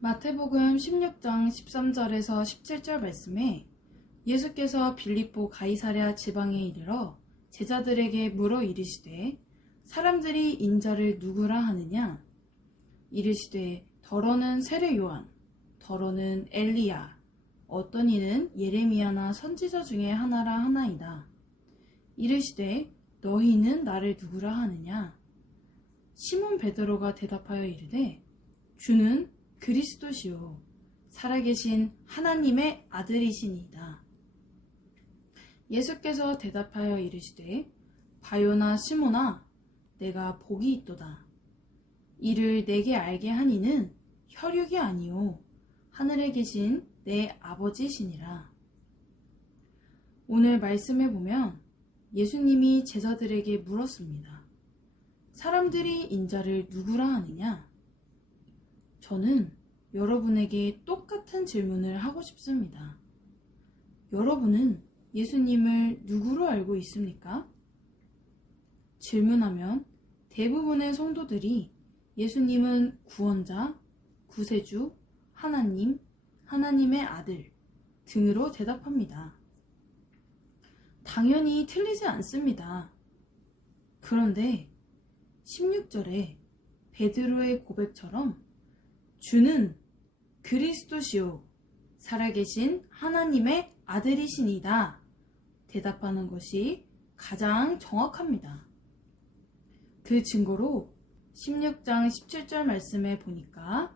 마태복음 16장 13절에서 17절 말씀에 예수께서 빌립보 가이사랴 지방에 이르러 제자들에게 물어 이르시되 사람들이 인자를 누구라 하느냐? 이르시되 더러는 세례 요한, 더러는 엘리야, 어떤 이는 예레미야나 선지자 중에 하나라 하나이다. 이르시되 너희는 나를 누구라 하느냐? 시몬 베드로가 대답하여 이르되 주는 그리스도시요 살아계신 하나님의 아들이시니이다. 예수께서 대답하여 이르시되 바요나 시몬아 내가 복이 있도다. 이를 내게 알게 하니는 혈육이 아니요 하늘에 계신 내 아버지시니라. 오늘 말씀에 보면 예수님이 제자들에게 물었습니다. 사람들이 인자를 누구라 하느냐? 저는 여러분에게 똑같은 질문을 하고 싶습니다. 여러분은 예수님을 누구로 알고 있습니까? 질문하면 대부분의 성도들이 예수님은 구원자, 구세주, 하나님, 하나님의 아들 등으로 대답합니다. 당연히 틀리지 않습니다. 그런데 16절에 베드로의 고백처럼 주는 그리스도시요 살아계신 하나님의 아들이시니이다 대답하는 것이 가장 정확합니다. 그 증거로 16장 17절 말씀에 보니까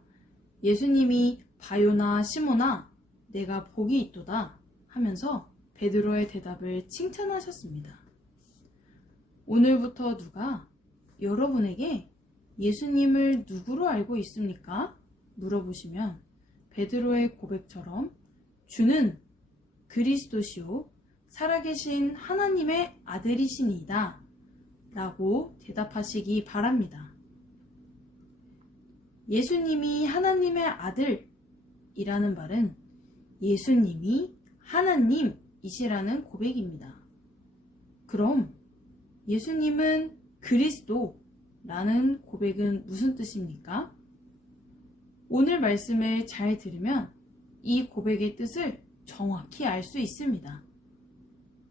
예수님이 바요나 시몬아 내가 복이 있도다 하면서 베드로의 대답을 칭찬하셨습니다. 오늘부터 누가 여러분에게 예수님을 누구로 알고 있습니까? 물어보시면 베드로의 고백처럼 주는 그리스도시요 살아계신 하나님의 아들이시니이다 라고 대답하시기 바랍니다. 예수님이 하나님의 아들이라는 말은 예수님이 하나님이시라는 고백입니다. 그럼 예수님은 그리스도라는 고백은 무슨 뜻입니까? 오늘 말씀을 잘 들으면 이 고백의 뜻을 정확히 알 수 있습니다.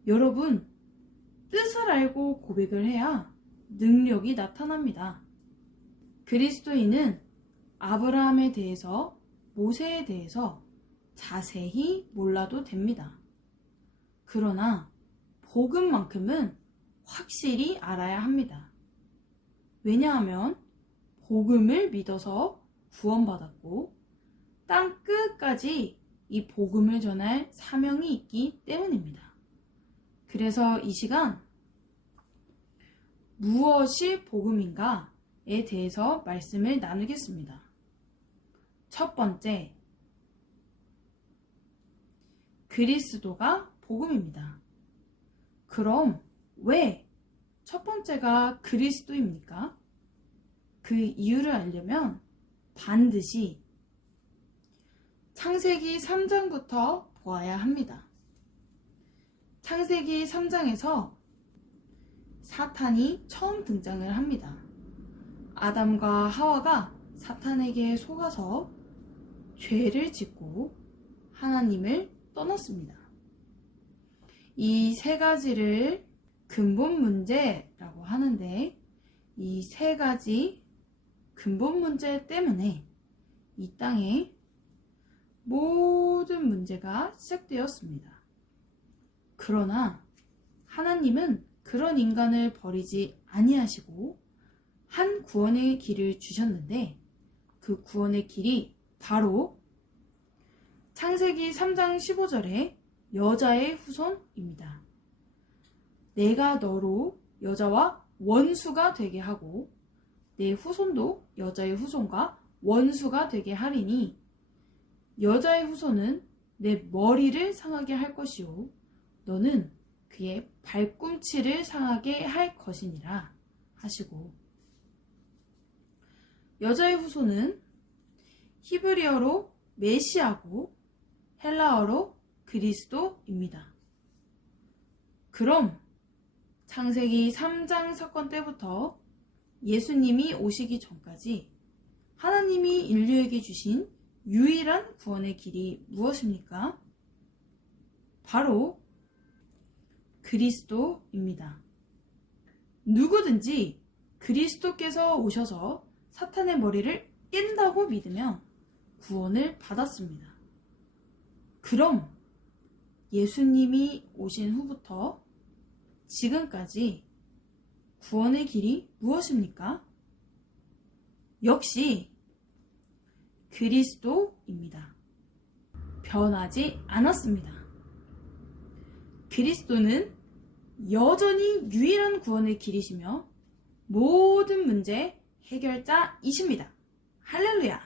여러분, 뜻을 알고 고백을 해야 능력이 나타납니다. 그리스도인은 아브라함에 대해서, 모세에 대해서 자세히 몰라도 됩니다. 그러나 복음만큼은 확실히 알아야 합니다. 왜냐하면 복음을 믿어서 구원받았고 땅 끝까지 이 복음을 전할 사명이 있기 때문입니다. 그래서 이 시간 무엇이 복음인가에 대해서 말씀을 나누겠습니다. 첫 번째, 그리스도가 복음입니다. 그럼 왜 첫 번째가 그리스도입니까? 그 이유를 알려면 반드시 창세기 3장부터 보아야 합니다. 창세기 3장에서 사탄이 처음 등장을 합니다. 아담과 하와가 사탄에게 속아서 죄를 짓고 하나님을 떠났습니다. 이 세 가지를 근본 문제라고 하는데 이 세 가지 근본 문제 때문에 이 땅에 모든 문제가 시작되었습니다. 그러나 하나님은 그런 인간을 버리지 아니하시고 한 구원의 길을 주셨는데 그 구원의 길이 바로 창세기 3장 15절에 여자의 후손입니다. 내가 너로 여자와 원수가 되게 하고 내 후손도 여자의 후손과 원수가 되게 하리니 여자의 후손은 내 머리를 상하게 할 것이요 너는 그의 발꿈치를 상하게 할 것이니라 하시고 여자의 후손은 히브리어로 메시아고 헬라어로 그리스도입니다. 그럼 창세기 3장 사건 때부터 예수님이 오시기 전까지 하나님이 인류에게 주신 유일한 구원의 길이 무엇입니까? 바로 그리스도입니다. 누구든지 그리스도께서 오셔서 사탄의 머리를 깬다고 믿으면 구원을 받았습니다. 그럼 예수님이 오신 후부터 지금까지 구원의 길이 무엇입니까? 역시 그리스도입니다. 변하지 않았습니다. 그리스도는 여전히 유일한 구원의 길이시며 모든 문제 해결자이십니다. 할렐루야!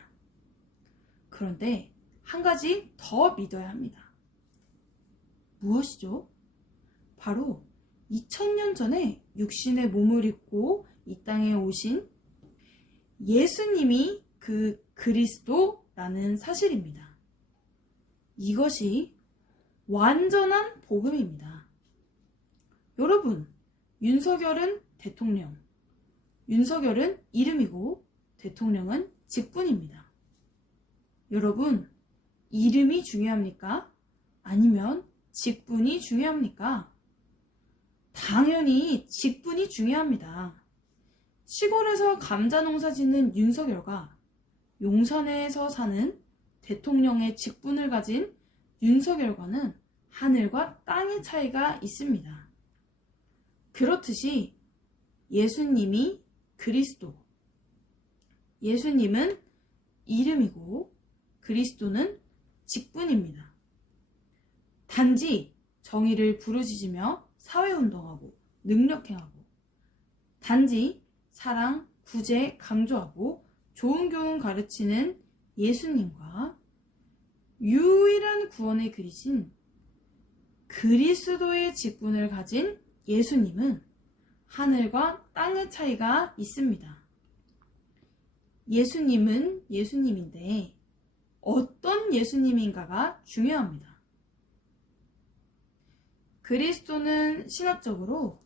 그런데 한 가지 더 믿어야 합니다. 무엇이죠? 바로 2000년 전에 육신의 몸을 입고 이 땅에 오신 예수님이 그 그리스도라는 사실입니다. 이것이 완전한 복음입니다. 여러분, 윤석열은 대통령, 윤석열은 이름이고 대통령은 직분입니다. 여러분, 이름이 중요합니까? 아니면 직분이 중요합니까? 당연히 직분이 중요합니다. 시골에서 감자 농사 짓는 윤석열과 용산에서 사는 대통령의 직분을 가진 윤석열과는 하늘과 땅의 차이가 있습니다. 그렇듯이 예수님이 그리스도, 예수님은 이름이고 그리스도는 직분입니다. 단지 정의를 부르짖으며 사회운동하고 능력행하고 단지 사랑, 구제 강조하고 좋은 교훈 가르치는 예수님과 유일한 구원의 길이신 그리스도의 직분을 가진 예수님은 하늘과 땅의 차이가 있습니다. 예수님은 예수님인데 어떤 예수님인가가 중요합니다. 그리스도는 신학적으로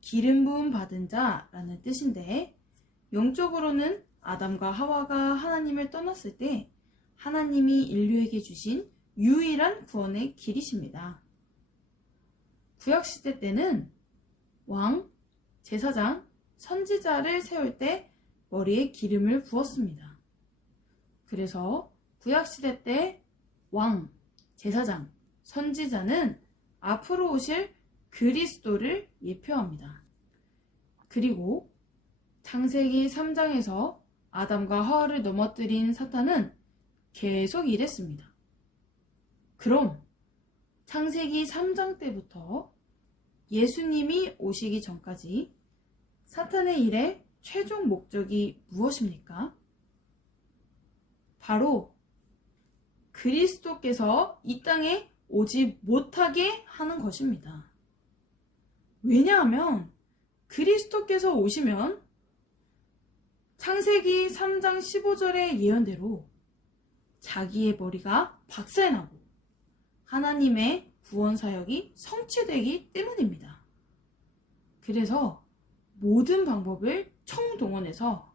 기름 부음 받은 자라는 뜻인데 영적으로는 아담과 하와가 하나님을 떠났을 때 하나님이 인류에게 주신 유일한 구원의 길이십니다. 구약시대 때는 왕, 제사장, 선지자를 세울 때 머리에 기름을 부었습니다. 그래서 구약시대 때 왕, 제사장, 선지자는 앞으로 오실 그리스도를 예표합니다. 그리고 창세기 3장에서 아담과 하와를 넘어뜨린 사탄은 계속 이랬습니다. 그럼 창세기 3장 때부터 예수님이 오시기 전까지 사탄의 일의 최종 목적이 무엇입니까? 바로 그리스도께서 이 땅에 오지 못하게 하는 것입니다. 왜냐하면 그리스도께서 오시면 창세기 3장 15절의 예언대로 자기의 머리가 박살나고 하나님의 구원 사역이 성취되기 때문입니다. 그래서 모든 방법을 총동원해서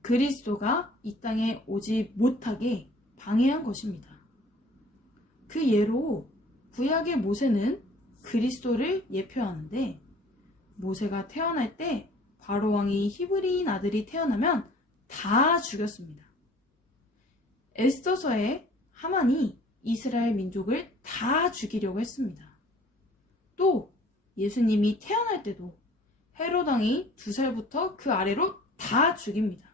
그리스도가 이 땅에 오지 못하게 방해한 것입니다. 그 예로 구약의 모세는 그리스도를 예표하는데 모세가 태어날 때 바로왕이 히브리인 아들이 태어나면 다 죽였습니다. 에스더서에 하만이 이스라엘 민족을 다 죽이려고 했습니다. 또 예수님이 태어날 때도 헤롯왕이 2살부터 그 아래로 다 죽입니다.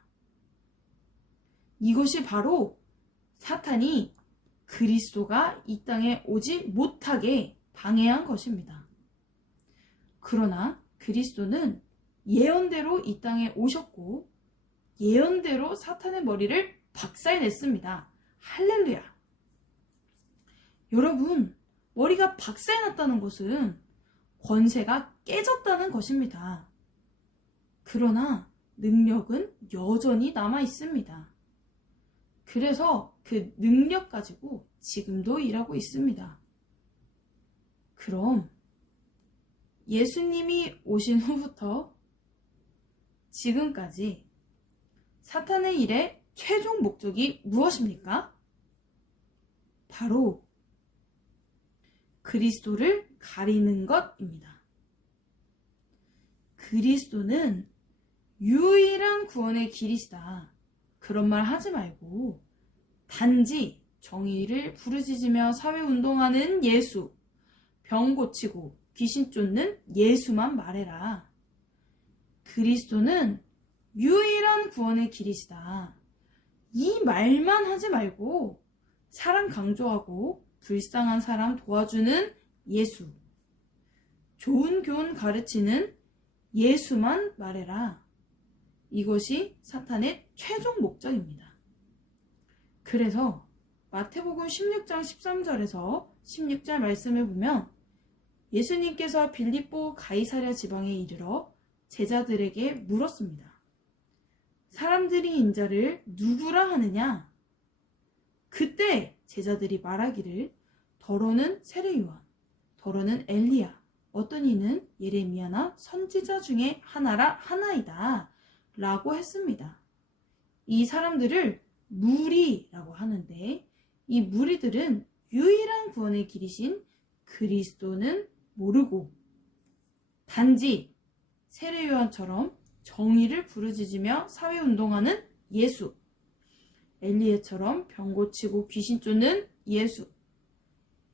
이것이 바로 사탄이 그리스도가 이 땅에 오지 못하게 방해한 것입니다. 그러나 그리스도는 예언대로 이 땅에 오셨고 예언대로 사탄의 머리를 박살냈습니다. 할렐루야! 여러분, 머리가 박살났다는 것은 권세가 깨졌다는 것입니다. 그러나 능력은 여전히 남아 있습니다. 그래서 그 능력 가지고 지금도 일하고 있습니다. 그럼 예수님이 오신 후부터 지금까지 사탄의 일의 최종 목적이 무엇입니까? 바로 그리스도를 가리는 것입니다. 그리스도는 유일한 구원의 길이시다. 그런 말 하지 말고 단지 정의를 부르짖으며 사회운동하는 예수, 병 고치고 귀신 쫓는 예수만 말해라. 그리스도는 유일한 구원의 길이시다. 이 말만 하지 말고 사랑 강조하고 불쌍한 사람 도와주는 예수, 좋은 교훈 가르치는 예수만 말해라. 이것이 사탄의 최종 목적입니다. 그래서 마태복음 16장 13절에서 16절 말씀을 보면 예수님께서 빌립보 가이사랴 지방에 이르러 제자들에게 물었습니다. 사람들이 인자를 누구라 하느냐? 그때 제자들이 말하기를 더러는 세례요한, 더러는 엘리야, 어떤 이는 예레미야나 선지자 중에 하나이다 라고 했습니다. 이 사람들을 무리라고 하는데 이 무리들은 유일한 구원의 길이신 그리스도는 모르고 단지 세례요한처럼 정의를 부르짖으며 사회운동하는 예수, 엘리야처럼 병 고치고 귀신 쫓는 예수,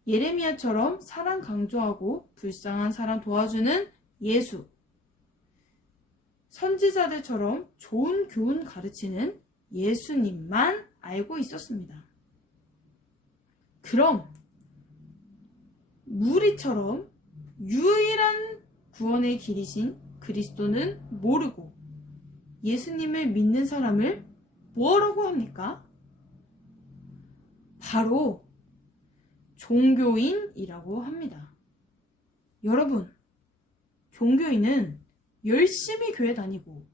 예레미야처럼 사랑 강조하고 불쌍한 사람 도와주는 예수, 선지자들처럼 좋은 교훈 가르치는 예수님만 알고 있었습니다. 그럼 무리처럼 유일한 구원의 길이신 그리스도는 모르고 예수님을 믿는 사람을 뭐라고 합니까? 바로 종교인이라고 합니다. 여러분, 종교인은 열심히 교회 다니고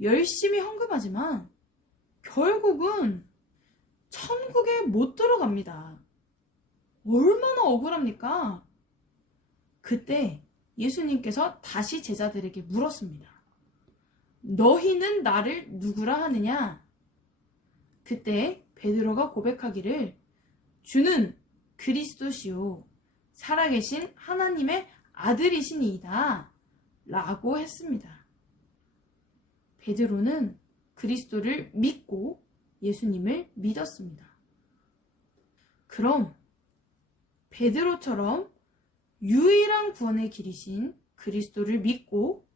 열심히 헌금하지만 결국은 천국에 못 들어갑니다. 얼마나 억울합니까? 그때 예수님께서 다시 제자들에게 물었습니다. 너희는 나를 누구라 하느냐? 그때 베드로가 고백하기를 주는 그리스도시요 살아계신 하나님의 아들이시니이다 라고 했습니다. 베드로는 그리스도를 믿고 예수님을 믿었습니다. 그럼 베드로처럼 유일한 구원의 길이신 그리스도를 믿고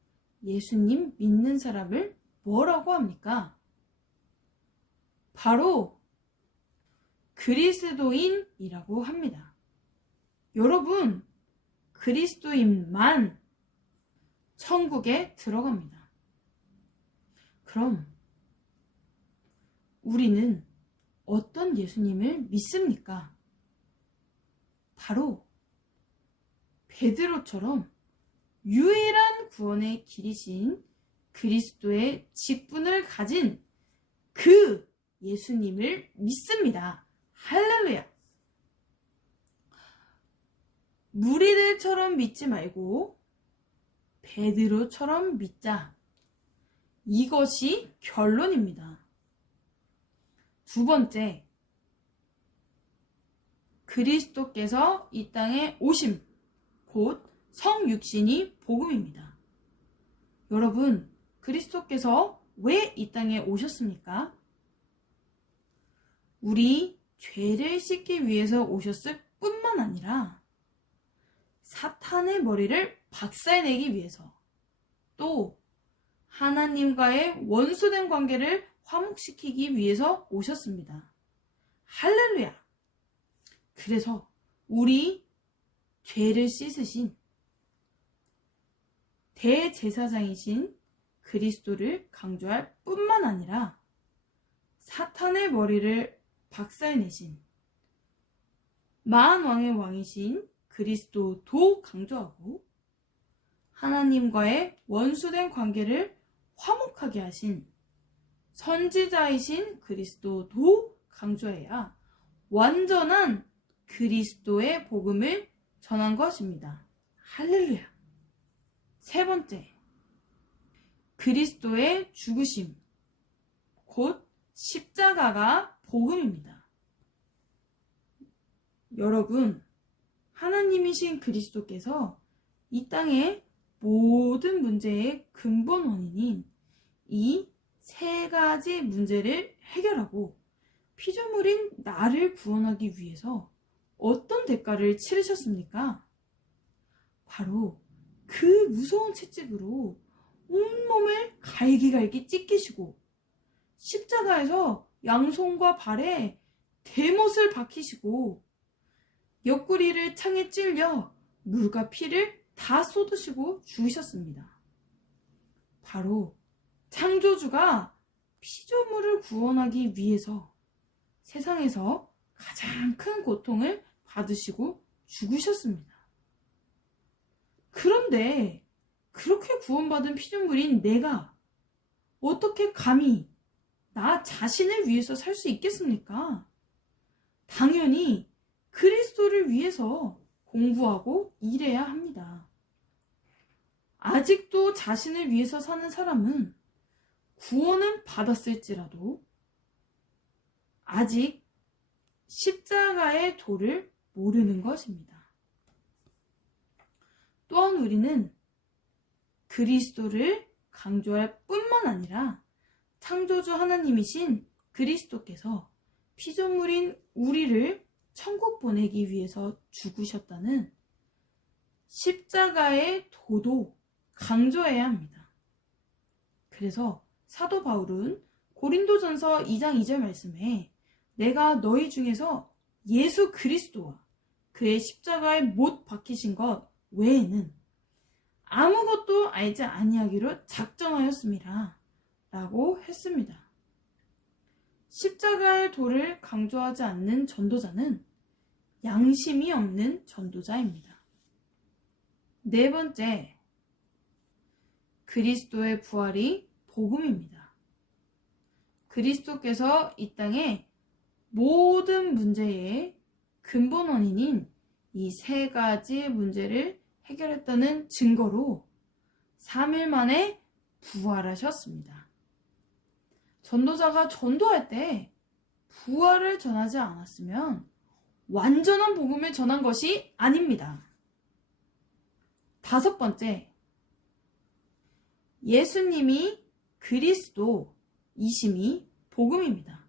예수님 믿는 사람을 뭐라고 합니까? 바로 그리스도인이라고 합니다. 여러분, 그리스도인만 천국에 들어갑니다. 그럼 우리는 어떤 예수님을 믿습니까? 바로 베드로처럼 유일한 구원의 길이신 그리스도의 직분을 가진 그 예수님을 믿습니다. 할렐루야! 무리들처럼 믿지 말고 베드로처럼 믿자. 이것이 결론입니다. 두 번째, 그리스도께서 이 땅에 오심, 곧 성육신이 복음입니다. 여러분, 그리스도께서 왜 이 땅에 오셨습니까? 우리 죄를 씻기 위해서 오셨을 뿐만 아니라 사탄의 머리를 박살내기 위해서, 또 하나님과의 원수된 관계를 화목시키기 위해서 오셨습니다. 할렐루야! 그래서 우리 죄를 씻으신 대제사장이신 그리스도를 강조할 뿐만 아니라 사탄의 머리를 박살내신 만왕의 왕이신 그리스도도 강조하고 하나님과의 원수된 관계를 화목하게 하신 선지자이신 그리스도도 강조해야 완전한 그리스도의 복음을 전한 것입니다. 할렐루야! 세 번째, 그리스도의 죽으심, 곧 십자가가 복음입니다. 여러분, 하나님이신 그리스도께서 이 땅의 모든 문제의 근본 원인인 이 세 가지 문제를 해결하고 피조물인 나를 구원하기 위해서 어떤 대가를 치르셨습니까? 바로 그 무서운 채찍으로 온몸을 갈기갈기 찢기시고 십자가에서 양손과 발에 대못을 박히시고 옆구리를 창에 찔려 물과 피를 다 쏟으시고 죽으셨습니다. 바로 창조주가 피조물을 구원하기 위해서 세상에서 가장 큰 고통을 받으시고 죽으셨습니다. 그런데 그렇게 구원받은 피조물인 내가 어떻게 감히 나 자신을 위해서 살 수 있겠습니까? 당연히 그리스도를 위해서 공부하고 일해야 합니다. 아직도 자신을 위해서 사는 사람은 구원은 받았을지라도 아직 십자가의 도를 모르는 것입니다. 또한 우리는 그리스도를 강조할 뿐만 아니라 창조주 하나님이신 그리스도께서 피조물인 우리를 천국 보내기 위해서 죽으셨다는 십자가의 도도 강조해야 합니다. 그래서 사도 바울은 고린도전서 2장 2절 말씀에 내가 너희 중에서 예수 그리스도와 그의 십자가에 못 박히신 것 외에는 아무것도 알지 아니하기로 작정하였습니다. 라고 했습니다. 십자가의 도를 강조하지 않는 전도자는 양심이 없는 전도자입니다. 네 번째, 그리스도의 부활이 복음입니다. 그리스도께서 이 땅의 모든 문제의 근본 원인인 이 세 가지 문제를 해결했다는 증거로 3일 만에 부활하셨습니다. 전도자가 전도할 때 부활을 전하지 않았으면 완전한 복음을 전한 것이 아닙니다. 다섯 번째, 예수님이 그리스도이심이 복음입니다.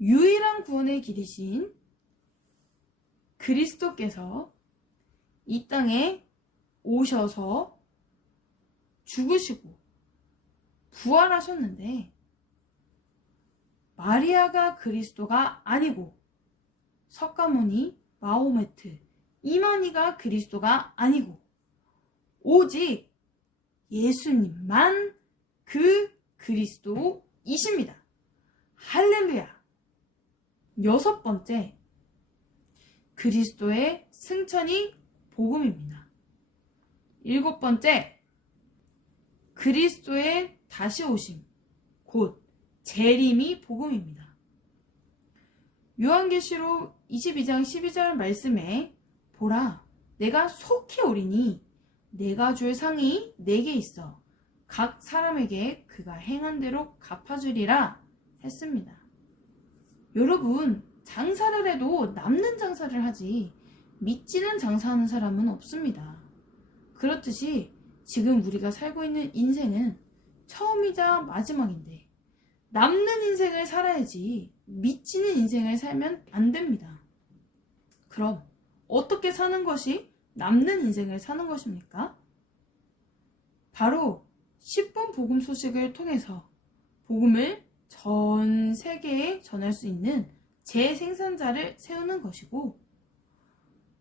유일한 구원의 길이신 그리스도께서 이 땅에 오셔서 죽으시고 부활하셨는데 마리아가 그리스도가 아니고 석가모니, 마호메트, 이만희가 그리스도가 아니고 오직 예수님만 그 그리스도이십니다. 할렐루야! 여섯 번째, 그리스도의 승천이 복음입니다. 일곱 번째, 그리스도의 다시 오심, 곧 재림이 복음입니다. 요한계시록 22장 12절 말씀에 보라, 내가 속히 오리니 내가 줄 상이 내게 있어 각 사람에게 그가 행한 대로 갚아주리라 했습니다. 여러분, 장사를 해도 남는 장사를 하지 미치는 장사하는 사람은 없습니다. 그렇듯이 지금 우리가 살고 있는 인생은 처음이자 마지막인데 남는 인생을 살아야지 미치는 인생을 살면 안 됩니다. 그럼 어떻게 사는 것이 남는 인생을 사는 것입니까? 바로 10분 복음 소식을 통해서 복음을 전 세계에 전할 수 있는 재생산자를 세우는 것이고,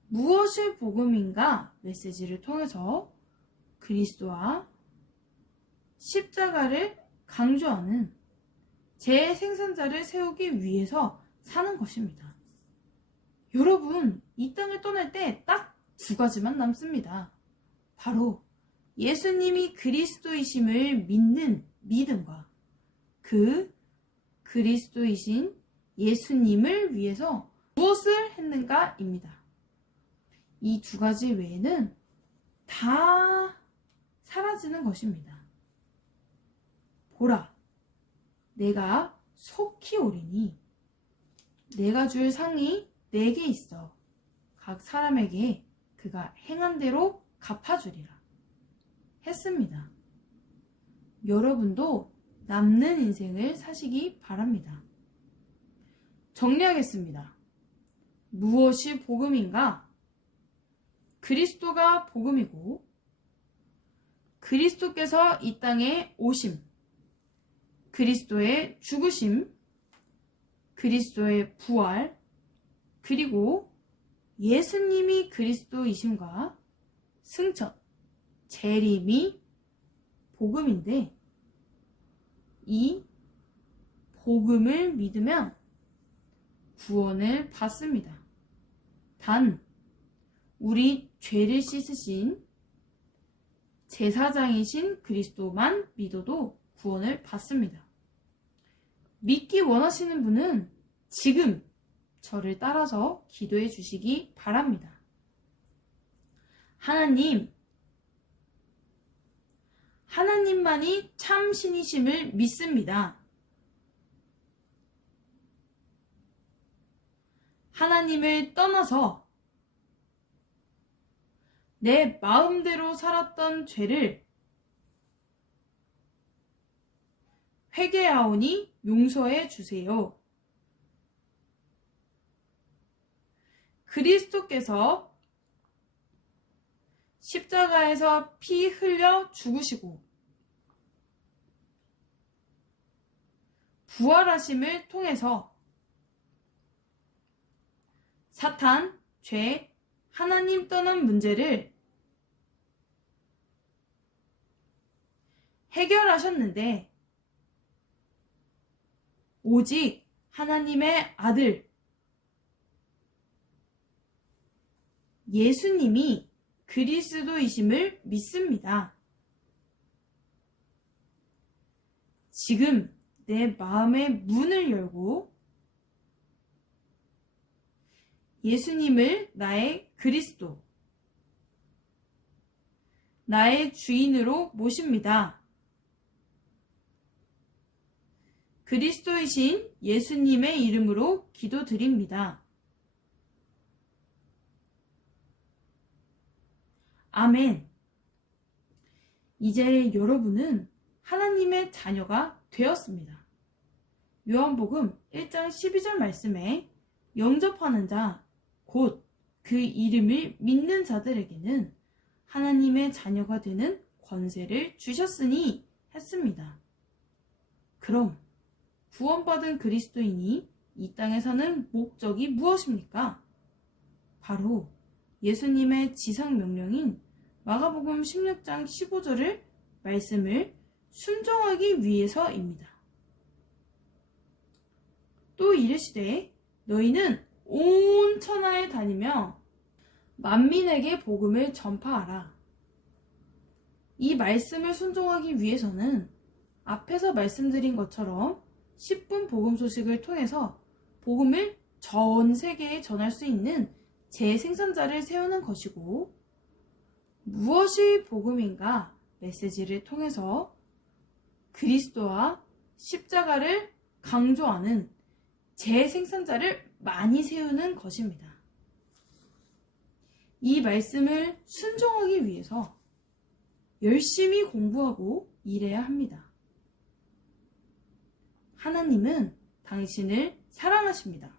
무엇이 복음인가 메시지를 통해서 그리스도와 십자가를 강조하는 재생산자를 세우기 위해서 사는 것입니다. 여러분, 이 땅을 떠날 때 딱 두 가지만 남습니다. 바로 예수님이 그리스도이심을 믿는 믿음과 그 그리스도이신 예수님을 위해서 무엇을 했는가입니다. 이 두 가지 외에는 다 사라지는 것입니다. 보라, 내가 속히 오리니 내가 줄 상이 내게 있어 각 사람에게 그가 행한 대로 갚아주리라 했습니다. 여러분도 남는 인생을 사시기 바랍니다. 정리하겠습니다. 무엇이 복음인가? 그리스도가 복음이고 그리스도께서 이 땅에 오심, 그리스도의 죽으심, 그리스도의 부활, 그리고 예수님이 그리스도이심과 승천, 재림이 복음인데 이 복음을 믿으면 구원을 받습니다. 단 우리 죄를 씻으신 제사장이신 그리스도만 믿어도 구원을 받습니다. 믿기 원하시는 분은 지금 저를 따라서 기도해 주시기 바랍니다. 하나님만이 참 신이심을 믿습니다. 하나님을 떠나서 내 마음대로 살았던 죄를 회개하오니 용서해 주세요. 그리스도께서 십자가에서 피 흘려 죽으시고 부활하심을 통해서 사탄, 죄, 하나님 떠난 문제를 해결하셨는데 오직 하나님의 아들 예수님이 그리스도이심을 믿습니다. 지금 내 마음의 문을 열고 예수님을 나의 그리스도, 나의 주인으로 모십니다. 그리스도이신 예수님의 이름으로 기도드립니다. 아멘. 이제 여러분은 하나님의 자녀가 되었습니다. 요한복음 1장 12절 말씀에 영접하는 자, 곧 그 이름을 믿는 자들에게는 하나님의 자녀가 되는 권세를 주셨으니 했습니다. 그럼 구원받은 그리스도인이 이 땅에 사는 목적이 무엇입니까? 바로 예수님의 지상 명령인 마가복음 16장 15절을 말씀을 순종하기 위해서입니다. 또 이르시되 너희는 온 천하에 다니며 만민에게 복음을 전파하라. 이 말씀을 순종하기 위해서는 앞에서 말씀드린 것처럼 10분 복음 소식을 통해서 복음을 전 세계에 전할 수 있는 재생산자를 세우는 것이고 무엇이 복음인가 메시지를 통해서 그리스도와 십자가를 강조하는 재생산자를 많이 세우는 것입니다. 이 말씀을 순종하기 위해서 열심히 공부하고 일해야 합니다. 하나님은 당신을 사랑하십니다.